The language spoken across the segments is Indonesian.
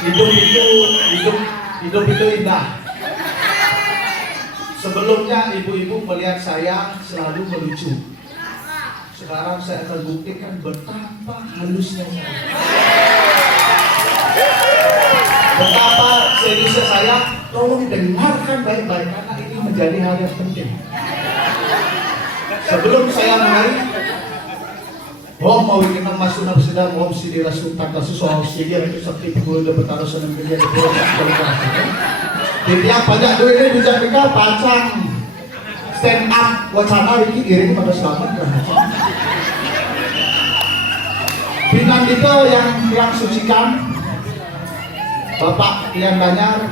Hidup hidup itu indah. Sebelumnya ibu-ibu melihat saya selalu melucu. Sekarang saya akan buktikan betapa halusnya saya. Betapa seriusnya saya. Tolong dengarkan baik-baik karena ini menjadi hal yang penting. Sebelum saya mulai, Om mau kita masuk nafsu sedang Om sidira sultan kasus soal sidia itu sakti pukul de betara senang kerja di pulau Jakarta. Jadi yang banyak duit ini bisa mereka pacang stand up wacana ini iring pada selamat lah. Bintang kita yang sucikan, Bapak Ian Danyar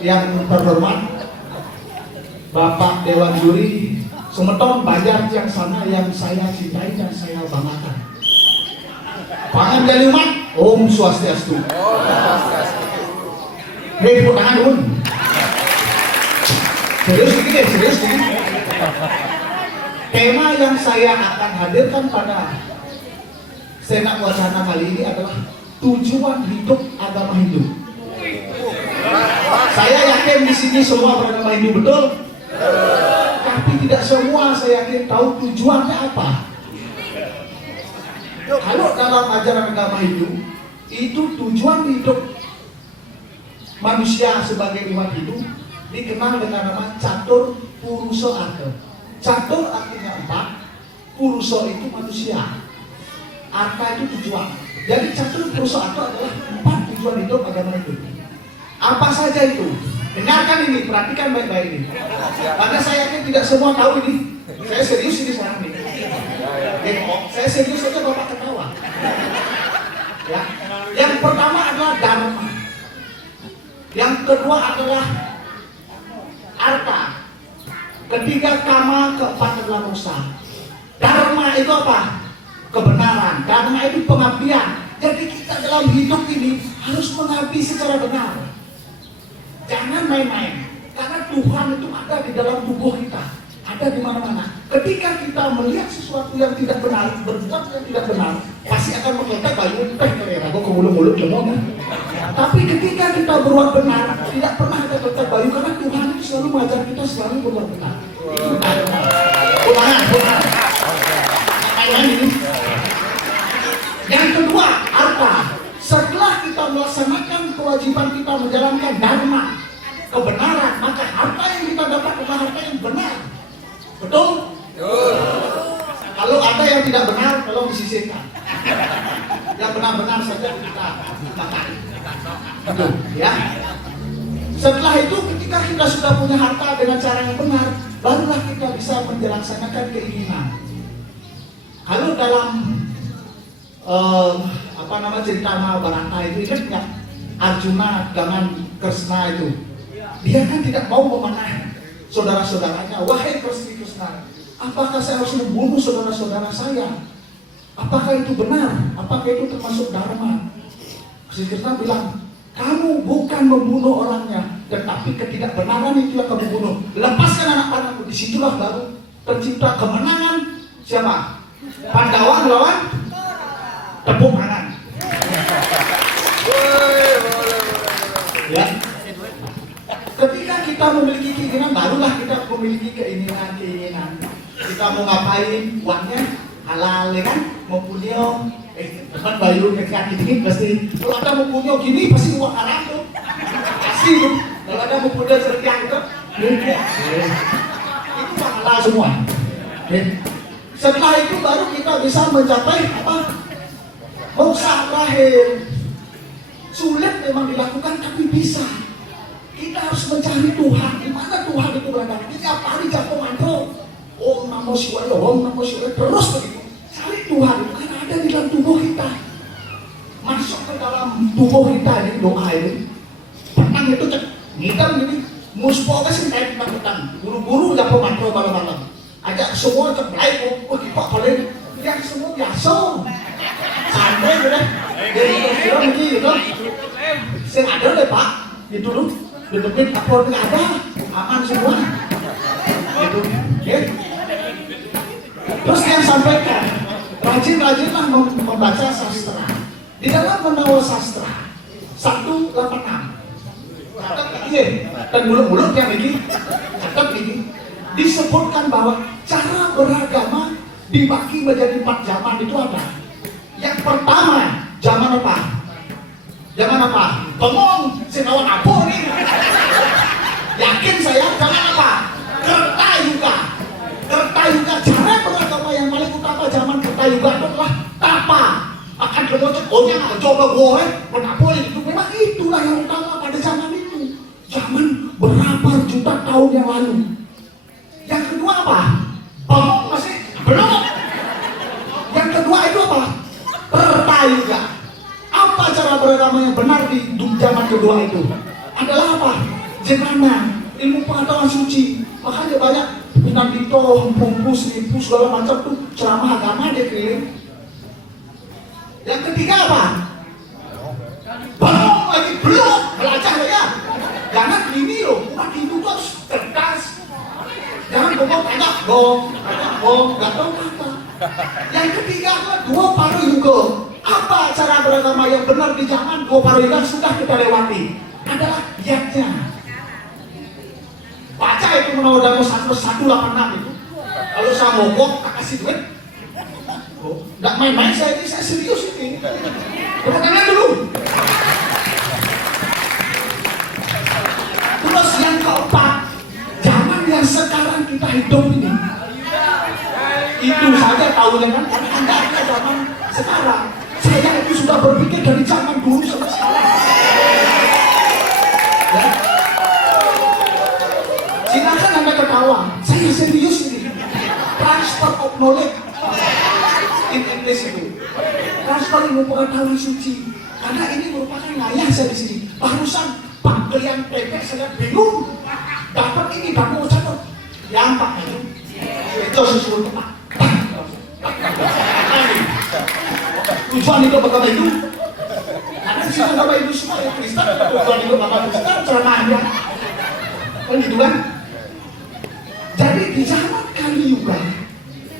yang terhormat, Bapak Dewan Juri, Semeton Banjar yang sana yang saya cintai dan saya banggakan. Pangan dari umat, Om Swastiastu. Hei, tangan dulu. Serius sedikit. Tema yang saya akan hadirkan pada Senat Wacana kali ini adalah tujuan hidup agama Hindu. Saya yakin di sini semua beragama Hindu, betul? Tapi tidak semua saya yakin tahu tujuannya apa. Kalau dalam ajaran agama Hindu, itu tujuan hidup manusia sebagai umat Hindu dikenal dengan nama Catur Purusa Arta. Catur artinya 4, Purusa itu manusia, Arta itu tujuan. Jadi Catur Purusa Arta adalah 4 tujuan hidup agama Hindu. Apa saja itu? Dengarkan ini, perhatikan baik-baik ini. Karena saya yakin tidak semua tahu ini. Saya serius ini sekarang ini. Saya serius saja Bapak ketawa. Ya. Yang pertama adalah Dharma. Yang kedua adalah Arta. Ketiga Kama, keempat adalah Musa. Dharma itu apa? Kebenaran. Dharma itu pengabdian. Jadi kita dalam hidup ini harus mengabdi secara benar. Jangan main-main, karena Tuhan itu ada di dalam tubuh kita, ada di mana-mana. Ketika kita melihat sesuatu yang tidak benar, berbuat yang tidak benar, pasti akan mengkotak bayu aku ke mulut-mulut lemon. Tapi ketika kita berbuat benar, tidak pernah ada kotak bayu karena Tuhan itu selalu mengajar kita selalu berbuat benar. Benar. Main-main ini. Yang kedua, Arta. Setelah kita melaksanakan kewajiban kita menjalankan dharma, kebenaran, maka harta yang kita dapat adalah harta yang benar. Betul? Kalau ada yang tidak benar, tolong disisihkan. Yang benar-benar saja kita makan. Betul, ya. Setelah itu, ketika kita sudah punya harta dengan cara yang benar, barulah kita bisa melaksanakan keinginan. Kalau dalam cerita Mahabharata itu ingat nggak Arjuna dengan Kresna itu, dia kan tidak mau memanah saudara-saudaranya. Wahai Kresna, apakah saya harus membunuh saudara-saudara saya? Apakah itu benar? Apakah itu termasuk dharma? Kresna bilang, kamu bukan membunuh orangnya, tetapi ketidakbenaran itu yang kamu bunuh. Lepaskan anak panahmu. Disitulah baru tercipta kemenangan. Siapa? Pandawa melawan tepuk tangan. Ya. Ketika kita memiliki keinginan, barulah kita memiliki keinginan. Kita mau ngapain, uangnya halal, ya kan? Mau punya, teman bayu kaki dingin pasti. Kalau ada mau punya gini, pasti uang haram tuh. Pasti tuh. Kalau ada mau punya sertiang itu, itu uang halal semua. Setelah itu baru kita bisa mencapai apa? Moksa terakhir. Sulit memang dilakukan, tapi bisa. Kita harus mencari Tuhan. Di mana Tuhan itu berada? Tiap hari jatuh mantra, Om Namo Shivaya, Om Namo Shivaya, terus begitu. Cari Tuhan itu karena ada di dalam tubuh kita. Masuk ke dalam tubuh kita ini doa ini. Petang itu ngitam gini. Muspo kasih naik petang. Guru-guru jatuh mantra malam-malam. Ajak semua ke baik. Oh kita boleh. Yang semua biasa. Santai udah. Jadi kira gitu. Saya ada deh Pak. Itu dulu. Duduknya kapal nggak ada, aman semua. Gitu, ya. Terus yang sampaikan, rajin-rajinlah membaca sastra. Di dalam menawa sastra, 186. Catat iya, dan mulut-mulut yang ini, catat ini. Disebutkan bahwa cara beragama dibagi menjadi 4 zaman itu ada. Yang pertama, zaman apa? Zaman apa? Ngomong, sinawan apa nih? Yakin saya, zaman apa? Kertayuga. Kertayuga, cara beragama yang paling utama zaman Kertayuga itu adalah tapa. Akan kemudian, oh yang coba gue, kenapa itu? Memang itulah yang utama pada zaman itu. Zaman berapa juta tahun yang lalu. Yang kedua apa? Bengong masih? Belum. Yang kedua itu apa? Kertayuga. Apa cara beragama yang benar di zaman kedua itu? Adalah apa? Jemana, ilmu pengetahuan suci. Makanya banyak Bintang Dito, Pungpus, Nipu, segala macam tuh ceramah agama dia keliling. Yang ketiga apa? Belum lagi, belum belajar ya. Jangan gini loh, umat Hindu tuh harus cerdas. Jangan ngomong tanya dong, nggak tahu apa. Yang ketiga adalah dua parayuga. Apa cara beragama yang benar di zaman dua parayuga sudah kita lewati? Adalah yatnya. Baca itu Menawar Dharma 186 itu. Kalau saya mogok, tak kasih duit. Nggak main-main saya ini, saya serius ini. Tepuk tangan dulu. Terus yang keempat, zaman yang sekarang kita hidup ini, itu saja tahunya kan, karena Anda ada zaman sekarang. Saya itu sudah berpikir dari zaman dulu sampai sekarang. Ya. Silakan Anda ketawa, saya serius ini. Transfer of knowledge in English itu. Transfer ilmu pengetahuan suci. Karena ini merupakan ngayah saya di sini. Barusan Pak Klian Pepek saya bingung. Dapat ini, dapat ucapan. Yang Pak itu sesuatu Pak. Tujuan itu agama itu. Karena di sini agama itu semua yang Kristen. Tujuan itu agama Kristen ceramahnya. Kan gitu kan? Jadi di zaman kali juga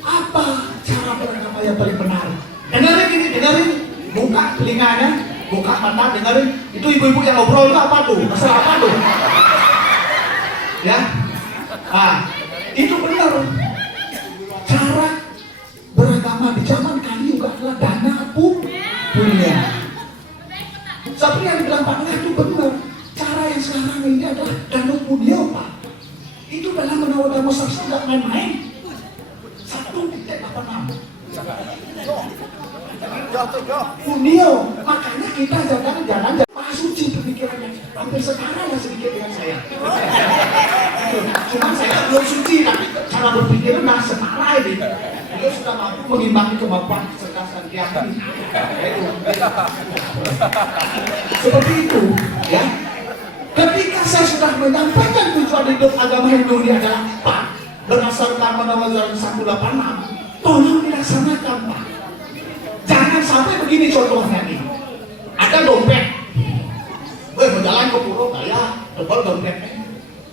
apa cara beragama yang paling benar? Dengarin ini, dengarin. Buka telinganya, buka mata, dengarin. Itu ibu-ibu yang ngobrol itu apa tuh? Masalah apa tuh? Ya, nah, itu benar. Cara beragama di zaman kali juga adalah dana punya. Seperti yang dibilang Pak Nah itu benar. Cara yang sekarang ini adalah dana punya Pak. Itu dalam Menawar Dharma Sastra nggak main-main. 1.86. Punio, makanya kita jangan Pak Suci pemikirannya. Hampir sekarang ya sedikit dengan saya. Cuma saya belum suci, tapi cara berpikirnya nah setara ini. Dia sudah mampu mengimbangi kemampuan kecerdasan dia. Seperti itu, ya. Ketika saya sudah menyampaikan tujuan hidup agama Hindu ini adalah Pak, berdasarkan Menawar Dharma 186, tolong dilaksanakan Pak. Jangan sampai begini contohnya nih. Ada dompet. Mau jalan ke pura kayak tebal dompetnya.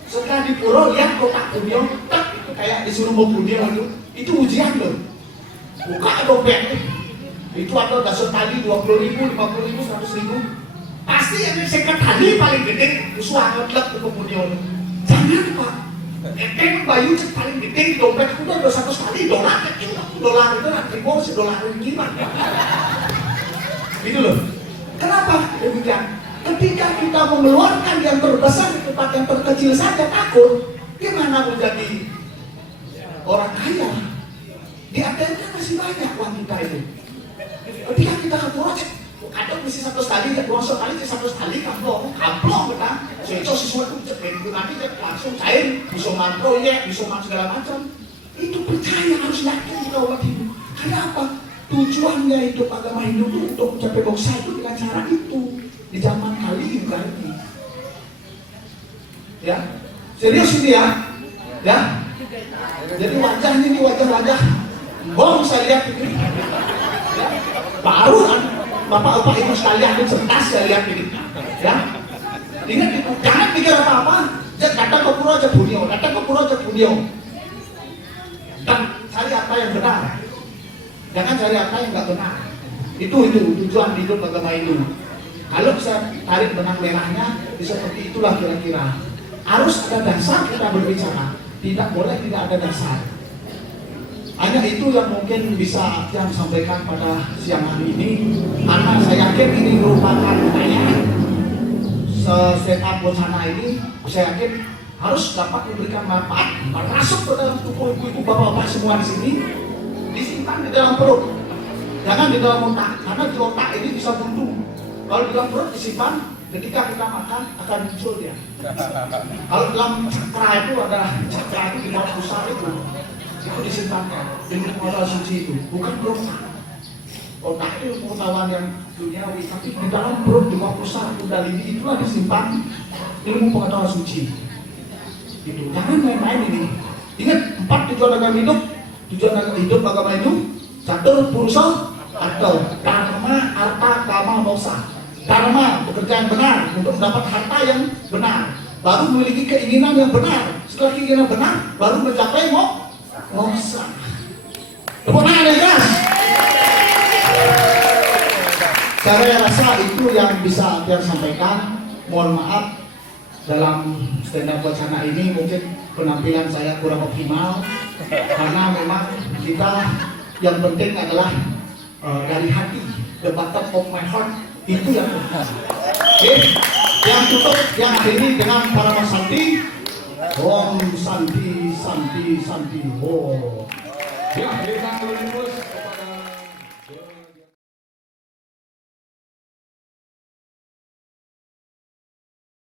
Setelah di pura lihat kotak punio, tak itu kayak disuruh mau punio itu ujian loh. Buka dompet. Itu ada dasar tali 20.000, 50.000, 100.000. Pasti yang sekat tali paling gede usuhan ngetlek ke punio. Jangan Pak. Ekeng bayu paling gede di dompet itu udah 100 kali dolar kecil. Dolar itu nanti mau $1 gimana? Gitu loh. Kenapa demikian? Ketika kita mengeluarkan yang terbesar di tempat yang terkecil saja takut, gimana menjadi orang kaya? Di ATM masih banyak uang kita itu. Ketika kita ke project, kadang mesti 100 kali, uang sekali 100 kali kamplong benar. Sesuatu sesuatu nanti langsung cair, bisa proyek, bisa segala macam. Itu percaya harus yakin kita umat Hindu. Kenapa? Tujuannya hidup agama Hindu itu untuk mencapai moksa itu dengan cara itu di zaman kali juga ini. Ya, serius ini ya. Ya. Jadi wajahnya ini wajah-wajah. Saya lihat ini. Ya. Baru kan Bapak Ibu sekalian itu cerdas saya lihat ini. Ya. Ingat itu, jangan pikir apa-apa. Datang ke pura aja bunio, datang ke pura aja bunio. Dan cari apa yang benar. Jangan cari apa yang nggak benar. Itu tujuan hidup agama Hindu. Kalau saya tarik benang merahnya, seperti itulah kira-kira. Harus ada dasar kita berbicara, tidak boleh tidak ada dasar. Hanya itu yang mungkin bisa yang sampaikan pada siang hari ini, karena saya yakin ini merupakan setup wacana ini, saya yakin harus dapat memberikan manfaat, masuk ke dalam tubuh ibu-ibu bapak-bapak semua di sini, disimpan di dalam perut, jangan di dalam otak, karena di otak ini bisa buntu. Kalau di dalam perut disimpan, ketika kita makan akan muncul dia. Kalau dalam cakra itu ada cakra itu di bawah pusar itu disimpan ilmu pengetahuan suci itu, bukan perut. Otak itu pengetahuan yang duniawi, tapi di dalam perut di bawah pusar kundalini itulah disimpan ilmu pengetahuan suci. Itu jangan main-main ini. Ingat 4 tujuan agama hidup. Tujuan agama hidup agama itu catur purusa atau dharma, arta, kama, moksha. Dharma bekerja yang benar untuk mendapat harta yang benar, baru memiliki keinginan yang benar. Setelah keinginan benar, baru mencapai moksha. Tepuk tangan yang keras. Saya rasa itu yang bisa saya sampaikan. Mohon maaf dalam stand up wacana ini mungkin penampilan saya kurang optimal, karena memang kita yang penting adalah dari hati, the bottom of my heart, itu yang penting. Oke, yang tutup yang hari ini dengan para santi, Om Santi Santi Santi Ho. Ya, berikan kepada